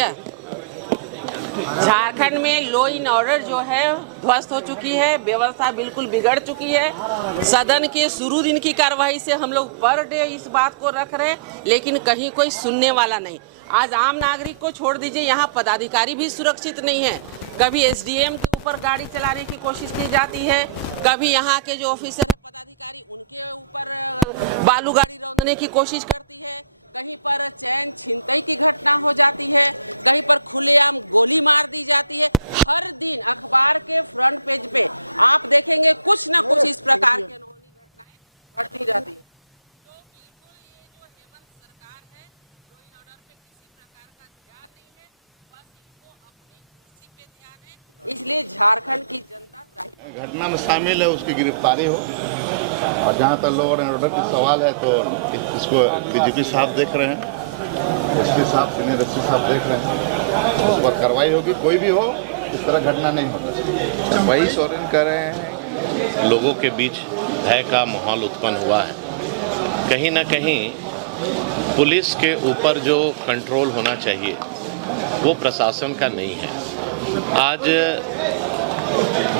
क्या? झारखंड में law and order जो है ध्वस्त हो चुकी है, व्यवस्था बिल्कुल बिगड़ चुकी है। सदन के शुरू दिन की कार्रवाई से हम लोग पर डे इस बात को रख रहे हैं, लेकिन कहीं कोई सुनने वाला नहीं। आज आम नागरिक को छोड़ दीजिए, यहाँ पदाधिकारी भी सुरक्षित नहीं है। कभी एसडीएम के ऊपर गाड़ी चलाने की कोशिश की जाती है, कभी यहाँ के जो ऑफिसर बालू गाड़ी की कोशिश। घटना में शामिल है उसकी गिरफ्तारी हो। और जहाँ तक लॉ एंड ऑर्डर की सवाल है तो इसको डीजीपी साहब देख रहे हैं, एसपी साहब, सीनियर एसपी साहब देख रहे हैं, उस पर कार्रवाई होगी। कोई भी हो, इस तरह घटना नहीं होना चाहिए। वही सोरेन कर रहे हैं, लोगों के बीच भय का माहौल उत्पन्न हुआ है। कहीं ना कहीं पुलिस के ऊपर जो कंट्रोल होना चाहिए वो प्रशासन का नहीं है। आज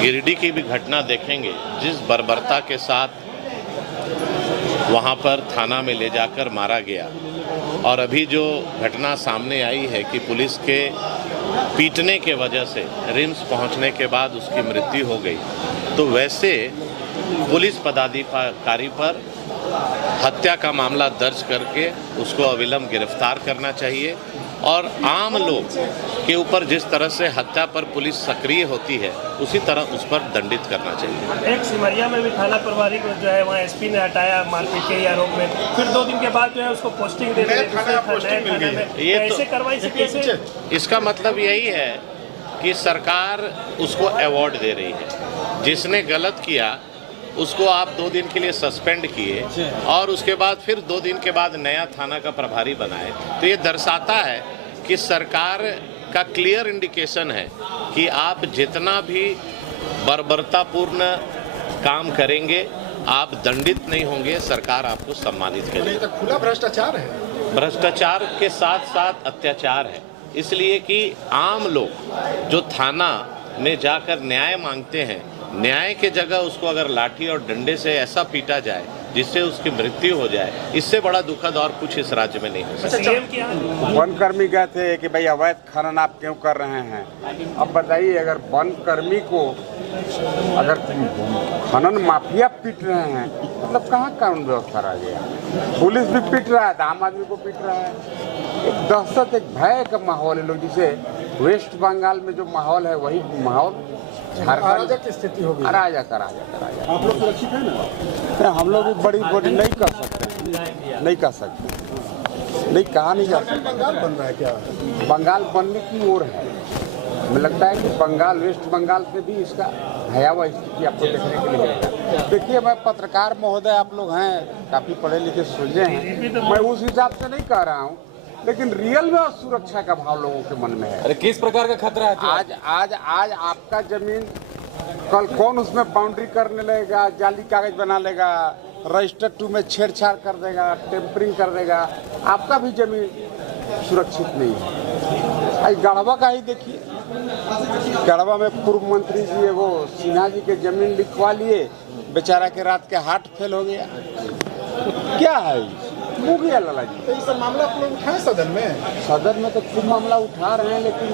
गिरिडीह की भी घटना देखेंगे, जिस बर्बरता के साथ वहां पर थाना में ले जाकर मारा गया, और अभी जो घटना सामने आई है कि पुलिस के पीटने के वजह से रिम्स पहुंचने के बाद उसकी मृत्यु हो गई, तो वैसे पुलिस पदाधिकारी पर हत्या का मामला दर्ज करके उसको अविलंब गिरफ्तार करना चाहिए। और आम लोग के ऊपर जिस तरह से हत्या पर पुलिस सक्रिय होती है, उसी तरह उस पर दंडित करना चाहिए। एक सिमरिया में भी थाना प्रभारी को जो है वहाँ एसपी ने हटाया मारपीट के आरोप में, फिर 2 दिन के बाद जो है उसको पोस्टिंग दे दी। ये ऐसे कार्रवाई से कैसे? इसका मतलब यही है कि सरकार उसको अवार्ड दे रही है। जिसने गलत किया उसको आप 2 दिन के लिए सस्पेंड किए और उसके बाद फिर 2 दिन के बाद नया थाना का प्रभारी बनाए, तो ये दर्शाता है कि सरकार का क्लियर इंडिकेशन है कि आप जितना भी बर्बरतापूर्ण काम करेंगे आप दंडित नहीं होंगे, सरकार आपको सम्मानित करेगी। तो खुला भ्रष्टाचार है, भ्रष्टाचार के साथ साथ अत्याचार है, इसलिए कि आम लोग जो थाना में जाकर न्याय मांगते हैं, न्याय के जगह उसको अगर लाठी और डंडे से ऐसा पीटा जाए जिससे उसकी मृत्यु हो जाए, इससे बड़ा दुखद और कुछ इस राज्य में नहीं हो सकता। वनकर्मी गए थे कि भाई अवैध खनन आप क्यों कर रहे हैं? अब बताइए, अगर वनकर्मी को अगर खनन माफिया पीट रहे हैं, मतलब कहाँ कानून व्यवस्था रह गया? पुलिस भी पीट रहा है, आम आदमी को पीट रहा है। एक दहशत, एक भय का माहौल है। लोग जिसे वेस्ट बंगाल में जो माहौल है वही माहौल झारखंड की स्थिति होगी। अराजक। आप लोग सुरक्षित है ना? हम लोग भी बड़ी नहीं कर सकते, नहीं कर सकते, नहीं कहा नहीं जा सकता। बंगाल बन रहा है क्या? बंगाल बनने की ओर है। हमें लगता है कि बंगाल, वेस्ट बंगाल से भी इसका भयावह स्थिति आपको देखने के लिए मिलेगा। देखिए, मैं पत्रकार महोदय, आप लोग हैं काफ़ी पढ़े लिखे सुलझे हैं, मैं उस हिसाब से नहीं कह रहा हूँ, लेकिन रियल में सुरक्षा का भाव लोगों के मन में है। अरे किस प्रकार का खतरा है? आज आपका जमीन, कल कौन उसमें बाउंड्री करने लगेगा, जाली कागज बना लेगा, रजिस्टर 2 में छेड़छाड़ कर देगा, टेम्परिंग कर देगा, आपका भी जमीन सुरक्षित नहीं है। आज गढ़वा का ही देखिए, गढ़वा में पूर्व मंत्री जी है, वो सिन्हा जी के जमीन लिखवा लिए, बेचारा के रात के हार्ट फेल हो गया। क्या है वो गया लाला जी? तो ये सब मामला आप लोग उठाए सदन में तो खूब मामला उठा रहे हैं, लेकिन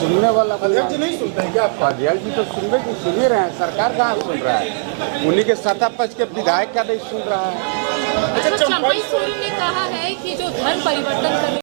सुनने वाला अध्यक्ष जी नहीं सुनते हैं क्या? अध्यक्ष जी तो सुन ही रहे हैं, सरकार कहाँ सुन रहा है? उन्हीं के सत्ता पक्ष के विधायक का नहीं सुन रहा है। चंपई सोरेन ने कहा है कि जो धर्म परिवर्तन